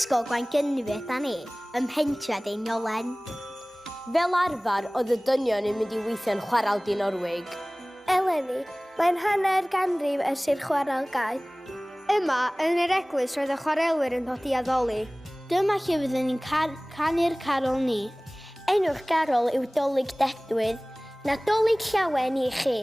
ysgol Gwaengynfyd da ni, ym Mhentref Einiolen. Fel arfer, oedd y dynion yn mynd i weithio'n chwarel Dinorwig. Eleni, mae'n hanner ganrif ers i'r chwarel gau. Yma, yn yr eglwys, roedd y chwarelwyr yn dod i addoli. Dyma lle fyddwn ni'n canu'r carol ni. Enw'r carol yw Dolig Dedwydd. Nadolig llawen i chi.